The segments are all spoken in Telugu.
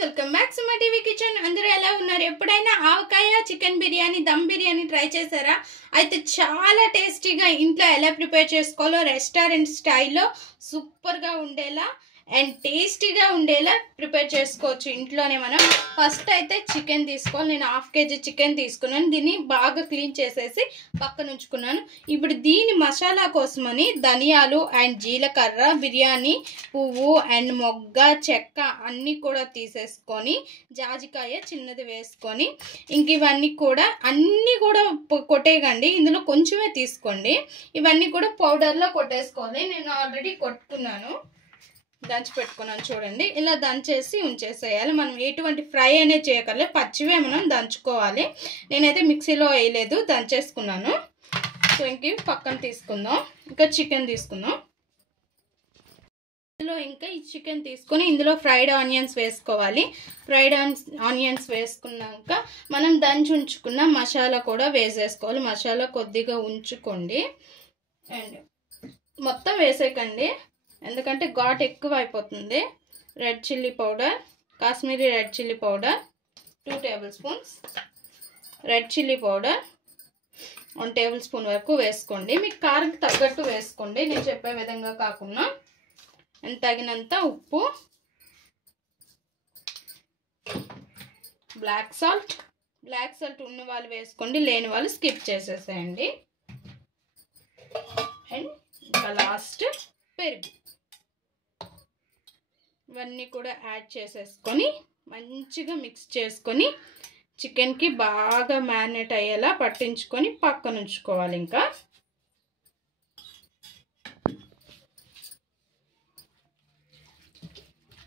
వెల్కమ్ బ్యాక్ సుమా టీవీ కిచెన్. అందరూ ఎలా ఉన్నారు? ఎప్పుడైనా ఆవకాయ చికెన్ బిర్యానీ దమ్ బిర్యానీ ట్రై చేశారా? అయితే చాలా టేస్టీగా ఇంట్లో ఎలా ప్రిపేర్ చేసుకోవాలో రెస్టారెంట్ స్టైల్లో సూపర్గా ఉండేలా అండ్ టేస్టీగా ఉండేలా ప్రిపేర్ చేసుకోవచ్చు ఇంట్లోనే. మనం ఫస్ట్ అయితే చికెన్ తీసుకోవాలి. నేను హాఫ్ కేజీ చికెన్ తీసుకున్నాను. దీన్ని బాగా క్లీన్ చేసేసి పక్కన ఉంచుకున్నాను. ఇప్పుడు దీని మసాలా కోసమని ధనియాలు అండ్ జీలకర్ర, బిర్యానీ పువ్వు అండ్ మొగ్గ, చెక్క అన్నీ కూడా తీసేసుకొని, జాజికాయ చిన్నది వేసుకొని, ఇంక ఇవన్నీ కూడా అన్నీ కూడా కొట్టేయకండి, ఇందులో కొంచెమే తీసుకోండి. ఇవన్నీ కూడా పౌడర్లో కొట్టేసుకోవాలి. నేను ఆల్రెడీ కొట్టుకున్నాను, దంచి పెట్టుకున్నాను. చూడండి, ఇలా దంచేసి ఉంచేసేయాలి. మనం ఎటువంటి ఫ్రై అనేది చేయకర్లేదు, పచ్చివే మనం దంచుకోవాలి. నేనైతే మిక్సీలో వేయలేదు, దంచేసుకున్నాను. సో ఇంక పక్కన తీసుకుందాం. ఇంకా చికెన్ తీసుకుందాం. ఇందులో ఇంకా ఈ చికెన్ తీసుకొని ఇందులో ఫ్రైడ్ ఆనియన్స్ వేసుకోవాలి. ఫ్రైడ్ ఆనియన్స్ వేసుకున్నాక మనం దంచి ఉంచుకున్న మసాలా కూడా వేసేసుకోవాలి. మసాలా కొద్దిగా ఉంచుకోండి అండ్ మొత్తం వేసేయకండి, ఎందుకంటే ఘాట్ ఎక్కువ అయిపోతుంది. Red chilli powder, Kashmiri red chilli powder 2 table spoons, red chilli powder 1 table spoon వరకు వేసుకోండి. మీకు కారం తగ్గట్టు వేసుకోండి, నేను చెప్పే విధంగా కాకుండా. అండ్ తగినంత ఉప్పు, బ్లాక్ సాల్ట్ ఉన్న వాళ్ళు వేసుకోండి, లేని వాళ్ళు స్కిప్ చేసేసేయండి. అండ్ ఇంకా లాస్ట్ పెరుగు. ఇవన్నీ కూడా యాడ్ చేసేసుకొని మంచిగా మిక్స్ చేసుకొని చికెన్కి బాగా మ్యారినేట్ అయ్యేలా పట్టించుకొని పక్కన ఉంచుకోవాలి. ఇంకా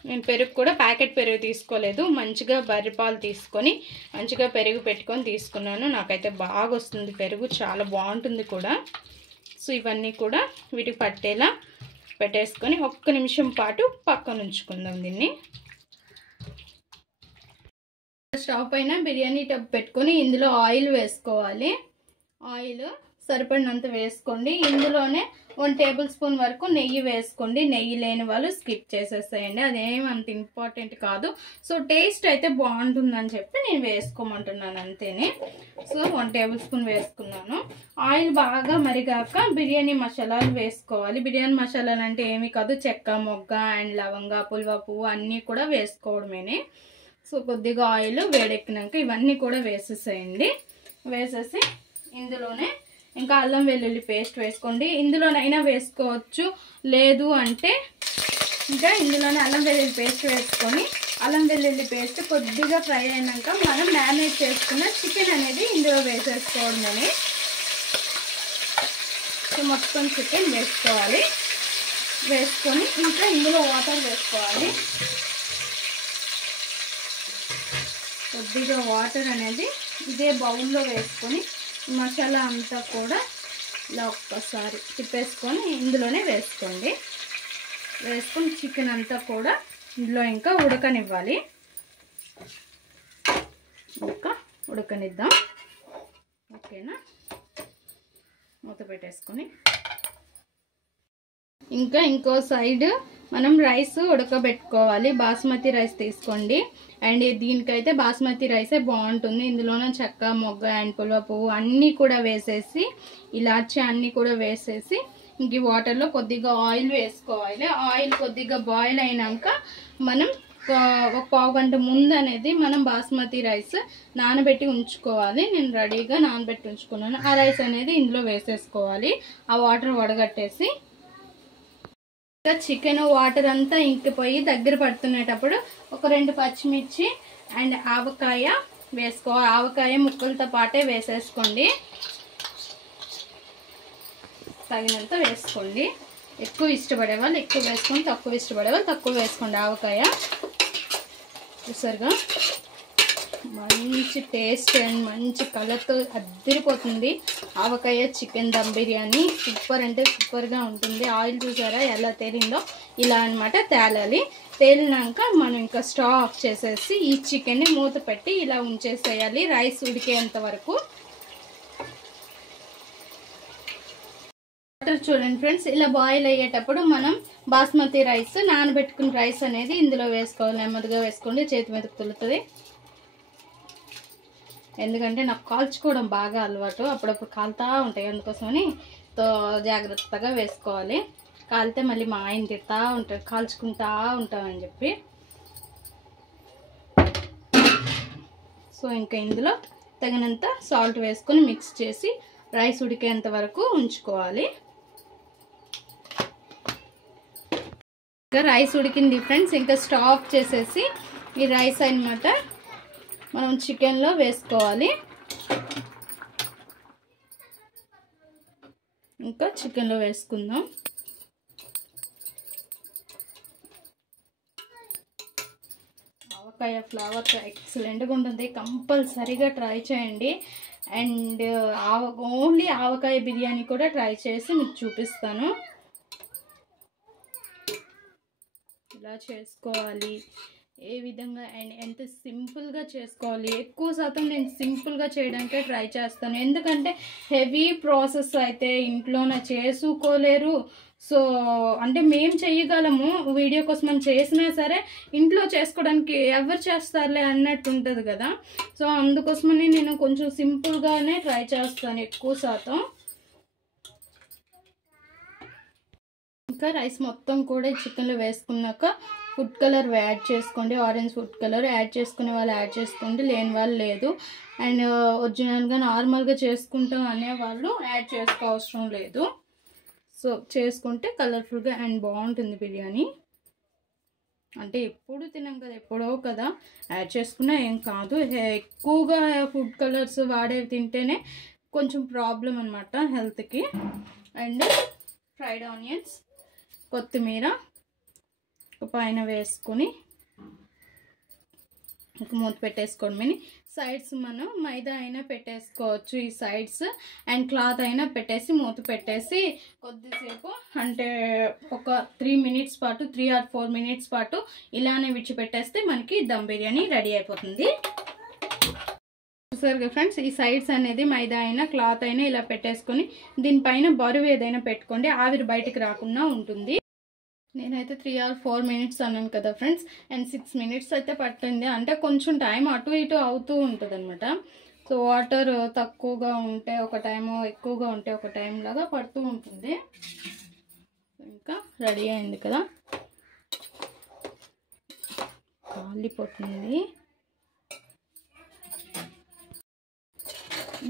నేను పెరుగు కూడా ప్యాకెట్ పెరుగు తీసుకోలేదు, మంచిగా బర్రెపాలు తీసుకొని మంచిగా పెరుగు పెట్టుకొని తీసుకున్నాను. నాకైతే బాగా వస్తుంది పెరుగు, చాలా బాగుంటుంది కూడా. సో ఇవన్నీ కూడా వీటికి పట్టేలా పెట్టేసుకొని 1 నిమిషం పాటు పక్కన ఉంచుకుందాం దీన్ని. స్టవ్ పైన బిర్యానీ టబ్ పెట్టుకొని ఇందులో ఆయిల్ వేసుకోవాలి. ఆయిల్ సరిపడినంత వేసుకోండి. ఇందులోనే 1 టేబుల్ స్పూన్ వరకు నెయ్యి వేసుకోండి. నెయ్యి లేని వాళ్ళు స్కిప్ చేసేసేయండి, అదేం అంత ఇంపార్టెంట్ కాదు. సో టేస్ట్ అయితే బాగుంటుందని చెప్పి నేను వేసుకోమంటున్నాను అంతేనే. సో 1 టేబుల్ స్పూన్ వేసుకున్నాను. ఆయిల్ బాగా మరిగాక బిర్యానీ మసాలాలు వేసుకోవాలి. బిర్యానీ మసాలాలు అంటే ఏమీ కాదు, చెక్క, మొగ్గ అండ్ లవంగ, పుల్వ పువ్వు అన్నీ కూడా వేసుకోవడమేనే. సో కొద్దిగా ఆయిల్ వేడెక్కినాక ఇవన్నీ కూడా వేసేసేయండి. వేసేసి ఇందులోనే ఇంకా అల్లం వెల్లుల్లి పేస్ట్ వేసుకోండి. ఇందులోనైనా వేసుకోవచ్చు, లేదు అంటే ఇంకా ఇందులోనే అల్లం వెల్లుల్లి పేస్ట్ వేసుకొని, అల్లం వెల్లుల్లి పేస్ట్ కొద్దిగా ఫ్రై అయినాక మనం మ్యారినేట్ చేసుకున్న చికెన్ అనేది ఇందులో వేసేసుకోవడమని. సో మొత్తం చికెన్ వేసుకోవాలి. వేసుకొని ఇంకా ఇందులో వాటర్ వేసుకోవాలి. కొద్దిగా వాటర్ అనేది ఇదే బౌల్లో వేసుకొని మసాలా అంతా కూడా ఇలా ఒక్కసారి తిప్పేసుకొని ఇందులోనే వేసుకోండి. వేసుకొని చికెన్ అంతా కూడా ఇందులో ఇంకా ఉడకనివ్వాలి. ఇంకా ఉడకనిద్దాం, ఓకేనా? మూత పెట్టేసుకొని ఇంకా ఇంకో సైడ్ మనం రైస్ ఉడకబెట్టుకోవాలి. బాస్మతి రైస్ తీసుకోండి. అండ్ దీనికైతే బాస్మతి రైసే బాగుంటుంది. ఇందులోనే చెక్క, మొగ్గ అండ్ పుల్వ పువ్వు అన్నీ కూడా వేసేసి, ఇలాచి అన్నీ కూడా వేసేసి ఇంక వాటర్లో కొద్దిగా ఆయిల్ వేసుకోవాలి. ఆయిల్ కొద్దిగా బాయిల్ అయినాక మనం ఒక పావు గంట ముందు అనేది మనం బాస్మతి రైస్ నానబెట్టి ఉంచుకోవాలి. నేను రెడీగా నానబెట్టి ఉంచుకున్నాను. ఆ రైస్ అనేది ఇందులో వేసేసుకోవాలి. ఆ వాటర్ వడగట్టేసి చికెన్ వాటర్ అంతా ఇంకిపోయి దగ్గర పడుతునేటప్పుడు ఒక 2 పచ్చిమిర్చి అండ్ ఆవకాయ వేసుకోవాలి. ఆవకాయ ముక్కలతో పాటే వేసేసుకోండి, తగినంత వేసుకోండి. ఎక్కువ ఇష్టపడే వాళ్ళు ఎక్కువ వేసుకోండి, తక్కువ ఇష్టపడే వాళ్ళు తక్కువ వేసుకోండి. ఆవకాయ చూసారుగా మంచి టేస్ట్ అండ్ మంచి కలర్తో అద్దరిపోతుంది ఆవకాయ చికెన్ దమ్ బిర్యానీ. సూపర్ అంటే సూపర్గా ఉంటుంది. ఆయిల్ చూసారా ఎలా తేలిందో, ఇలా అనమాట తేలాలి. తేలినాక మనం ఇంకా స్టవ్ ఆఫ్ చేసేసి ఈ చికెన్ని మూత పెట్టి ఇలా ఉంచేసేయాలి రైస్ ఉడికేంత వరకు. వాటర్ చూడండి ఫ్రెండ్స్, ఇలా బాయిల్ అయ్యేటప్పుడు మనం బాస్మతి రైస్ నానబెట్టుకున్న రైస్ అనేది ఇందులో వేసుకోవాలి. నెమ్మదిగా వేసుకోండి, చేతి మీదకి తులుతుంది. ఎందుకంటే నాకు కాల్చుకోవడం బాగా అలవాటు, అప్పుడప్పుడు కాలుతూ ఉంటాయి, అందుకోసమని జాగ్రత్తగా వేసుకోవాలి. కాలితే మళ్ళీ మా ఆయన తిడతా ఉంటాడు, కాల్చుకుంటా ఉంటామని చెప్పి. సో ఇంకా ఇందులో తగినంత సాల్ట్ వేసుకొని మిక్స్ చేసి రైస్ ఉడికేంత వరకు ఉంచుకోవాలి. ఇంకా రైస్ ఉడికింది ఫ్రెండ్స్, ఇంకా స్టవ్ ఆఫ్ చేసేసి ఈ రైస్ అన్నమాట మనం చికెన్లో వేసుకోవాలి. ఇంకా చికెన్లో వేసుకుందాం. ఆవకాయ ఫ్లేవర్ ఎక్సలెంట్గా ఉంటుంది, కంపల్సరీగా ట్రై చేయండి. అండ్ ఓన్లీ ఆవకాయ బిర్యానీ కూడా ట్రై చేసి మీకు చూపిస్తాను. ఇలా చేసుకోవాలి ఏ విధంగా అండ్ ఎంత సింపుల్గా చేసుకోవాలి. ఎక్కువ శాతం నేను సింపుల్గా చేయడానికే ట్రై చేస్తాను, ఎందుకంటే హెవీ ప్రాసెస్ అయితే ఇంట్లోనే చేసుకోలేరు. సో అంటే మేము చేయగలము, వీడియో కోసం మనం చేసినా సరే ఇంట్లో చేసుకోవడానికి ఎవరు చేస్తారులే అన్నట్టు ఉంటుంది కదా. సో అందుకోసమని నేను కొంచెం సింపుల్గానే ట్రై చేస్తాను ఎక్కువ శాతం. ఇంకా రైస్ మొత్తం కూడా చికెన్లో వేసుకున్నాక ఫుడ్ కలర్ యాడ్ చేసుకోండి. ఆరెంజ్ ఫుడ్ కలర్ యాడ్ చేసుకునే వాళ్ళు యాడ్ చేసుకోండి, లేని వాళ్ళు లేదు. అండ్ ఒరిజినల్గా నార్మల్గా చేసుకుంటాం అనే వాళ్ళు యాడ్ చేసుకో అవసరం లేదు. సో చేసుకుంటే కలర్ఫుల్గా అండ్ బాగుంటుంది బిర్యానీ. అంటే ఎప్పుడు తినాం కదా, ఎప్పుడో కదా, యాడ్ చేసుకున్నా ఏం కాదు. ఎక్కువగా ఫుడ్ కలర్స్ వాడేవి తింటేనే కొంచెం ప్రాబ్లం అనమాట హెల్త్కి. అండ్ ఫ్రైడ్ ఆనియన్స్, కొత్తిమీర పైన వేసుకొని మూత పెట్టేసుకోవడం. సైడ్స్ మనం మైదా అయినా పెట్టేసుకోవచ్చు ఈ సైడ్స్, అండ్ క్లాత్ అయినా పెట్టేసి మూత పెట్టేసి కొద్దిసేపు అంటే ఒక 3 minutes పాటు 3 or 4 minutes పాటు ఇలానే విడిచిపెట్టేస్తే మనకి దమ్ బిర్యానీ రెడీ అయిపోతుంది. చూసారుగా ఫ్రెండ్స్, ఈ సైడ్స్ అనేది మైదా అయినా క్లాత్ అయినా ఇలా పెట్టేసుకొని దీనిపైన బరువు ఏదైనా పెట్టుకోండి, ఆవిరి బయటికి రాకుండా ఉంటుంది. నేనైతే 3 or 4 minutes అన్నాను కదా ఫ్రెండ్స్, అండ్ 6 minutes అయితే పట్టింది. అంటే కొంచెం టైం అటు ఇటు అవుతూ ఉంటుంది అనమాట. సో వాటర్ తక్కువగా ఉంటే ఒక టైము, ఎక్కువగా ఉంటే ఒక టైం లాగా పడుతూ ఉంటుంది. ఇంకా రెడీ అయింది కదా, కాలిపోతుంది.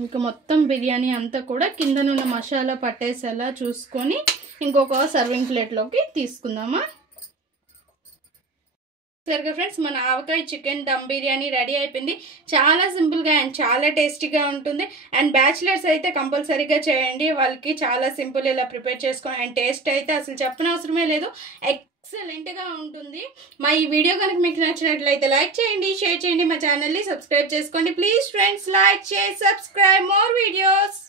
ఇంకా మొత్తం బిర్యానీ అంతా కూడా కిందనున్న మసాలా పట్టేసేలా చూసుకొని ఇంకొక సర్వింగ్ ప్లేట్లోకి తీసుకుందామా. సరిగా ఫ్రెండ్స్, మన ఆవకాయ చికెన్ దమ్ బిర్యానీ రెడీ అయిపోయింది. చాలా సింపుల్గా అండ్ చాలా టేస్టీగా ఉంటుంది. అండ్ బ్యాచిలర్స్ అయితే కంపల్సరీగా చేయండి, వాళ్ళకి చాలా సింపుల్ ఇలా ప్రిపేర్ చేసుకోండి. అండ్ టేస్ట్ అయితే అసలు చెప్పనవసరమే లేదు, ఎక్సలెంట్గా ఉంటుంది. మా ఈ వీడియో కనుక మీకు నచ్చినట్లయితే లైక్ చేయండి, షేర్ చేయండి, మా ఛానల్ని సబ్స్క్రైబ్ చేసుకోండి. Please friends, like, share, subscribe more videos.